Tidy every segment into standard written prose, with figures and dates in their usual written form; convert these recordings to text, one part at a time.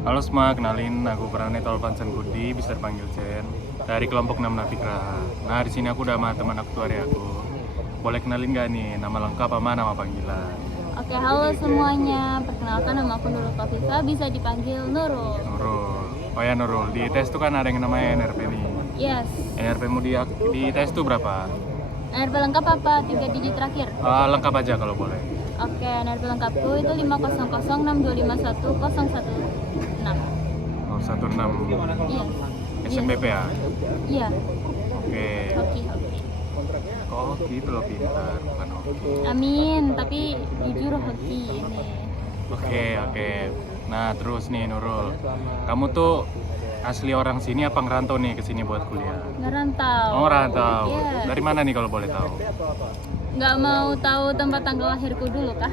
Halo semua, kenalin aku Pranito Alvansan Budi, bisa dipanggil Chen, dari kelompok 6 Nafikra. Nah, di sini aku udah sama teman aktuari aku. Boleh kenalin gak nih nama lengkap sama nama panggilan? Oke, halo semuanya. Perkenalkan, nama aku Nurul Kofifa, bisa dipanggil Nurul. Nurul. Oh ya Nurul, di tes tuh kan ada yang namanya NRP nih. Yes. NRP-mu di tes tuh berapa? NRP lengkap apa? 3 digit terakhir. Lengkap aja kalau boleh. Oke, NRP lengkapku itu 500625116. 16. Iya. SNBP ya? Iya. Oke. Hoki. Oh gitu loh, pintar, bukan hoki. Amin, tapi jujur hoki ini. Oke. Nah terus nih Nurul, kamu tuh asli orang sini apa ngerantau nih ke sini buat kuliah? Ngerantau. Oh ngerantau. Yes. Dari mana nih kalau boleh tahu? Nggak mau tahu tempat tanggal lahirku dulu kah?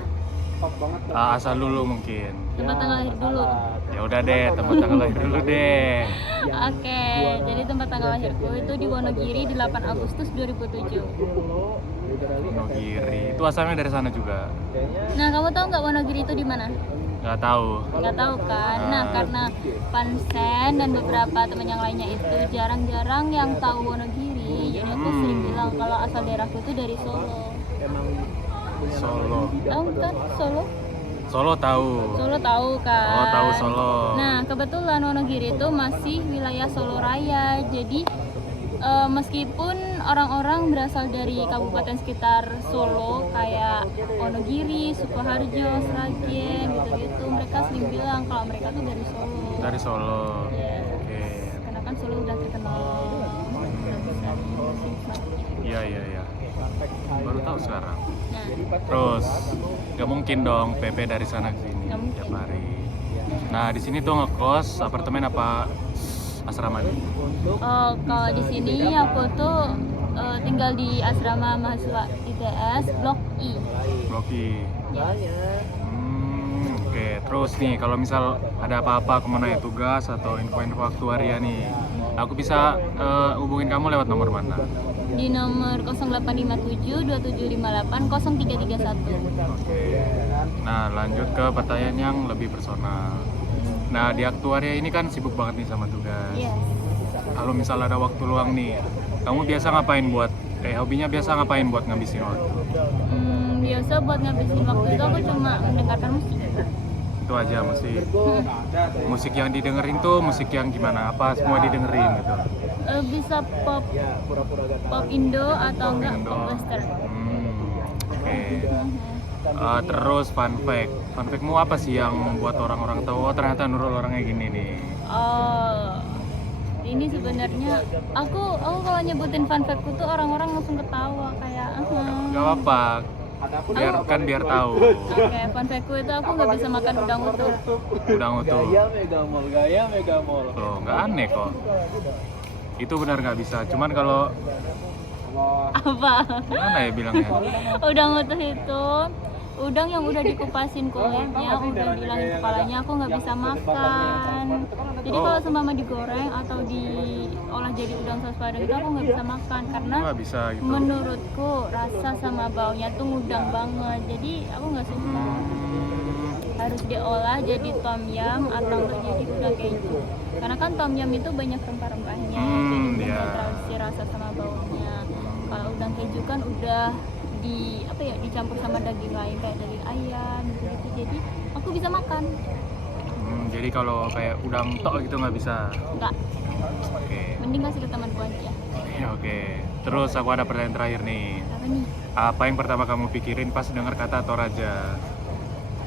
Asal dulu mungkin. Tempat tanggal lahir dulu. Ya udah deh, tempat tanggal lahir dulu deh. Oke, jadi tempat tanggal lahirku itu di Wonogiri di 8 Agustus 2007. Wonogiri. Itu asalnya dari sana juga? Nah, kamu tahu nggak Wonogiri itu di mana? Nggak tahu. Nggak tahu kan? Nah, karena Pansen dan beberapa teman yang lainnya itu jarang-jarang yang tahu Wonogiri, jadi aku sering bilang kalau asal daerahku itu dari Solo. Solo. Tahu kan Solo? Solo tahu. Solo tahu kan? Oh tahu Solo. Nah, kebetulan Wonogiri itu masih wilayah Solo Raya, jadi meskipun orang-orang berasal dari kabupaten sekitar Solo kayak Wonogiri, Sukoharjo, Sragen gitu-gitu, mereka sering bilang kalau mereka tuh dari Solo. Dari Solo. Yes. Oke. Karena kan Solo udah terkenal besar musik. Iya. Baru tahu sekarang. Nah, Terus nggak mungkin dong PP dari sana ke sini Nggak mungkin. tiap hari. Nah di sini tuh ngekos apartemen apa asrama nih? kalau di sini aku tuh tinggal di asrama mahasiswa ITS Blok I. Bloki. Yes. Oke. Terus nih kalau misal ada apa-apa kemana ya tugas atau info-info aktuaria nih, aku bisa hubungin kamu lewat nomor mana? Di nomor 0857 2758 0331. Oke. Nah lanjut ke pertanyaan yang lebih personal. Nah di aktuaria ini kan sibuk banget nih sama tugas. Yes. Kalau misal ada waktu luang nih, kamu biasa ngapain buat hobinya biasa ngapain buat ngabisin waktu? Biasa buat ngabisin waktu itu aku cuma mendengarkan musik. Itu aja musik yang didengerin tuh musik yang gimana? Apa semua didengerin gitu? Bisa pop Indo atau enggak Indo. pop western. Oke. Terus fun factmu apa sih yang buat orang-orang tahu? Oh ternyata Nurul orangnya gini nih. Oh, ini sebenarnya aku kalau nyebutin fun factku tuh orang-orang langsung ketawa kayak Gak apa-apa. Biar tahu. Oke, fun factku itu aku nggak bisa makan udang utuh. Udang utuh. Gaya Megamall. Loh, nggak aneh kok. Itu benar nggak bisa. Cuman kalau Apa? gimana ya bilangnya? Udang utuh itu udang yang udah dikupasin kulitnya, udah dihilangin kepalanya, aku nggak bisa makan. Jadi kalau seumpama digoreng atau diolah jadi udang saus padang itu aku nggak bisa makan karena Nggak bisa gitu. menurutku rasa sama baunya tuh ngudang banget. Jadi aku nggak suka. Harus diolah jadi tom yum atau enggak jadi udang keju. Karena kan tom yum itu banyak rempah-rempahnya, jadi udah Iya. neutralisasi rasa sama baunya. Kalau udang keju kan udah dicampur sama daging lain kayak daging ayam gitu. Jadi aku bisa makan. Jadi kalau kayak udang tok gitu nggak bisa. Enggak, Oke. mending kasih ke temanku aja. Oke. Terus aku ada pertanyaan terakhir nih. Apa nih? Apa yang pertama kamu pikirin pas dengar kata Toraja?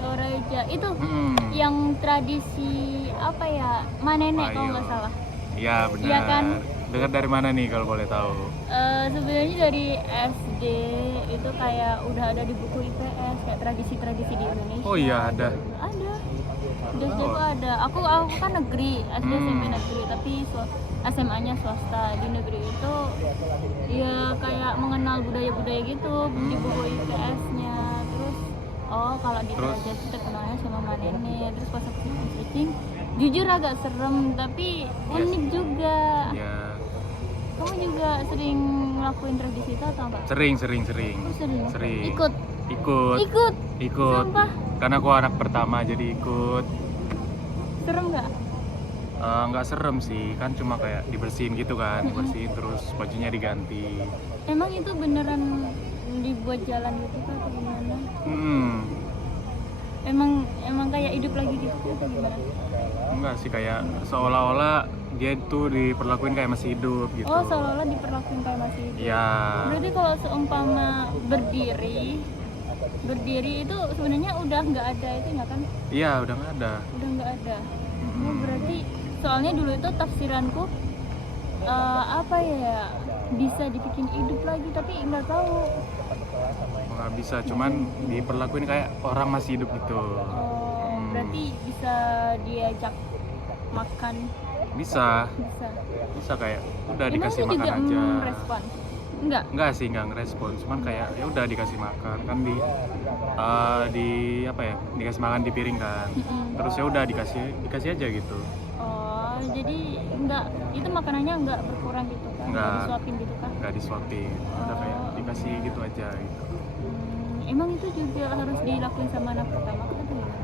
Toraja itu Hmm. yang tradisi apa ya? Manenek kalau Ayo. nggak salah. Iya benar. Iya kan? Dengar dari mana nih kalau boleh tahu? Sebenarnya dari SD itu kayak udah ada di buku IPS kayak tradisi-tradisi di Indonesia. Oh iya ada. Ada. Di SD tuh ada. Aku kan negeri, SD SMP negeri, tapi SMA-nya swasta. Di negeri itu ya kayak mengenal budaya-budaya gitu di buku IPS-nya. Terus kalau di Terus? Toraja itu terkenalnya sama Manene. Terus pas aku searching, jujur agak serem tapi unik juga. Ya. Kamu juga sering ngelakuin tradisi itu atau enggak? Sering. Oh, sering. Sering. Ikut. Ikut. Ikut. Ikut. Sumpah. Karena aku anak pertama jadi ikut. Serem nggak? Nggak serem sih, kan cuma kayak dibersihin gitu kan, dibersihin terus bajunya diganti. Emang itu beneran dibuat jalan gitu kah atau gimana? Emang kayak hidup lagi gitu kah atau gimana? Enggak sih, kayak seolah-olah dia tuh diperlakuin kayak masih hidup gitu. Oh, seolah-olah diperlakuin kayak masih hidup. Iya. Berarti kalau seumpama berdiri itu sebenarnya udah nggak ada itunya kan? Iya, udah nggak ada. Udah nggak ada. Oh, berarti soalnya dulu itu tafsiranku apa ya, bisa dibikin hidup lagi tapi nggak tahu. Nggak bisa, cuman diperlakuin kayak orang masih hidup gitu. Oh, berarti bisa diajak makan. Bisa kayak udah Emang dikasih dia makan juga aja. merespon? Enggak. Enggak sih, enggak ngerespon, cuman kayak ya udah dikasih makan kan di apa ya, dikasih makan di piring kan. Terus ya udah dikasih aja gitu. Oh, jadi enggak, itu makanannya enggak berkurang gitu kan? Enggak. Disuapin gitu kan? Nggak disuapin, udah kayak Oh. dikasih gitu aja gitu. Emang itu juga harus dilakuin sama anak pertama atau gimana?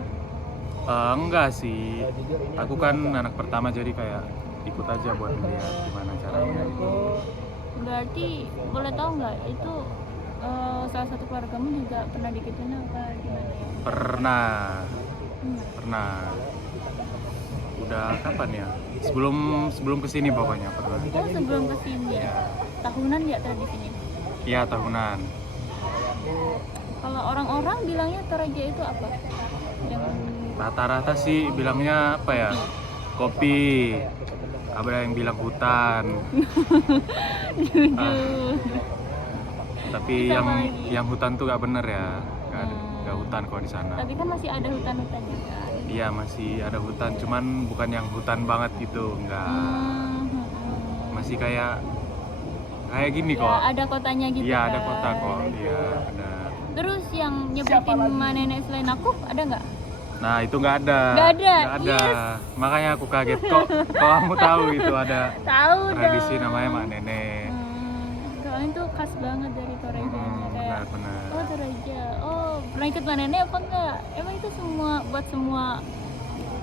Enggak sih, aku kan anak pertama jadi kayak ikut aja buat lihat gimana caranya itu. Berarti boleh tahu nggak itu salah satu keluargamu juga pernah digituin apa gimana ya? Pernah. Udah kapan ya? Sebelum kesini pokoknya pernah. Oh, sebelum kesini. Tahunan ya tradisinya? Iya, tahunan. Kalau orang-orang bilangnya Toraja itu apa? Yang Rata-rata sih bilangnya apa ya? Kopi. Ada yang bilang hutan. jujur. Tapi Itu apa lagi? yang hutan tuh gak bener ya. Gak hutan kok di sana. Tapi kan masih ada hutan-hutannya kan? Iya, masih ada hutan, cuman bukan yang hutan banget gitu, enggak. Masih kayak gini Ya, kok. ada kotanya gitu Iya, kan? ada kota kok. Iya, ada. Terus yang nyebutin rumah nenek selain aku ada nggak? Nah, itu nggak ada. Nggak ada, Nggak ada. yes. Makanya aku kaget kok kamu tahu itu ada Tahu tradisi dong. namanya Mak Nenek. Soalnya itu khas banget dari Torajanya kayak. Benar. Oh, Toraja. Oh, pernah ikut Mak Nenek apa enggak? Emang itu semua buat semua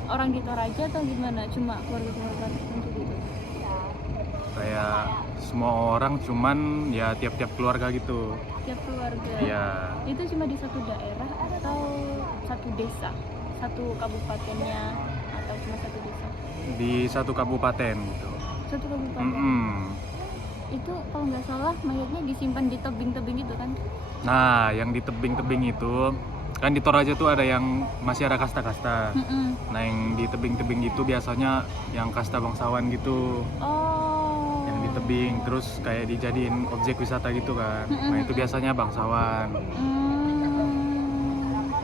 orang di Toraja atau gimana? Cuma keluarga-keluarga tertentu gitu? Kayak semua orang, cuman ya tiap-tiap keluarga gitu. Tiap keluarga. Iya. Itu cuma di satu daerah atau satu desa? Satu kabupatennya atau cuma satu desa? Di satu kabupaten gitu. Satu kabupaten. Itu kalau nggak salah mayatnya disimpan di tebing-tebing gitu kan? Nah, yang di tebing-tebing itu kan di Toraja tuh ada yang masih ada kasta-kasta. Nah, yang di tebing-tebing itu biasanya yang kasta bangsawan gitu. Oh. Yang di tebing terus kayak dijadiin objek wisata gitu kan. Nah, itu biasanya bangsawan.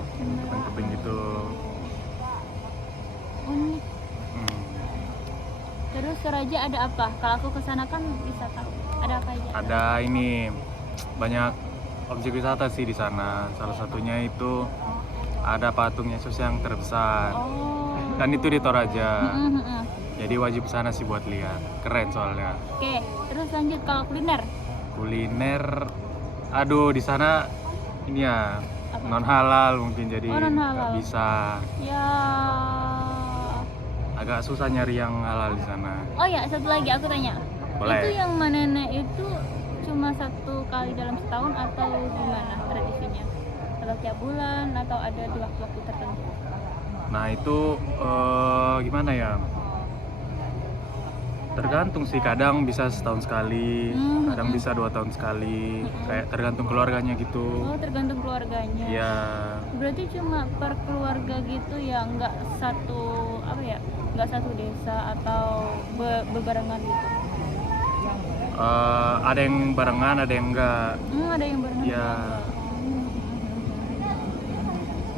Tebing-tebing gitu. Unik. Hmm. Terus Toraja ada apa? Kalau aku kesana kan wisata. Ada apa aja? Ada ini banyak objek wisata sih di sana. Salah satunya itu ada patung Yesus yang terbesar. Oh. Kan itu di Toraja. Mm-mm. Jadi wajib sana sih buat lihat. Keren soalnya. Oke, terus lanjut kalau kuliner. Kuliner, aduh di sana ini ya Apa? non halal mungkin, jadi Oh, non halal. nggak bisa. Ya. Agak susah nyari yang halal di sana. Oh ya, satu lagi aku tanya. Boleh. Itu yang nenek itu cuma satu kali dalam setahun atau gimana tradisinya? Atau tiap bulan atau ada di waktu-waktu tertentu? Nah itu gimana ya? Tergantung sih, kadang bisa setahun sekali, kadang bisa 2 tahun sekali, kayak tergantung keluarganya gitu. Oh, tergantung keluarganya. Ya, Berarti cuma per keluarga gitu ya, nggak satu apa ya? Nggak satu desa atau bebarengan gitu. ada yang barengan, ada yang enggak. Ada yang barengan. Ya.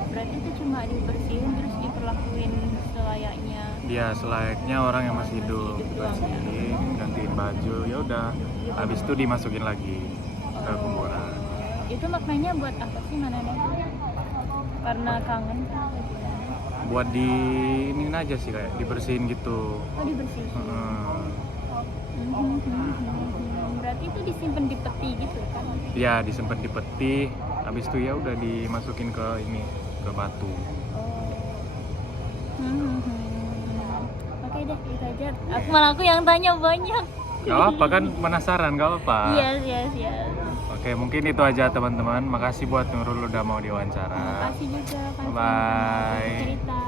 Berarti itu cuma dibersihin terus diperlakuin selayaknya. Dia selayaknya orang yang masih hidup, bersihin, gantiin baju, ya udah. Habis itu dimasukin lagi ke kuburan. Itu maknanya buat apa sih nenek? Karena kangen atau gimana? Buat di ini aja sih, kayak dibersihin gitu. Oh, dibersihin. Berarti itu disimpan di peti gitu kan? Ya, disimpan di peti. Habis itu ya udah dimasukin ke ini, ke batu. Oh. deh, itu aja. Aku yang tanya banyak. Gak apa kan, penasaran, gak apa-apa. Yes. Oke, mungkin itu aja teman-teman. Makasih buat Nurul udah mau diwawancara. Makasih juga kan Bye. cerita.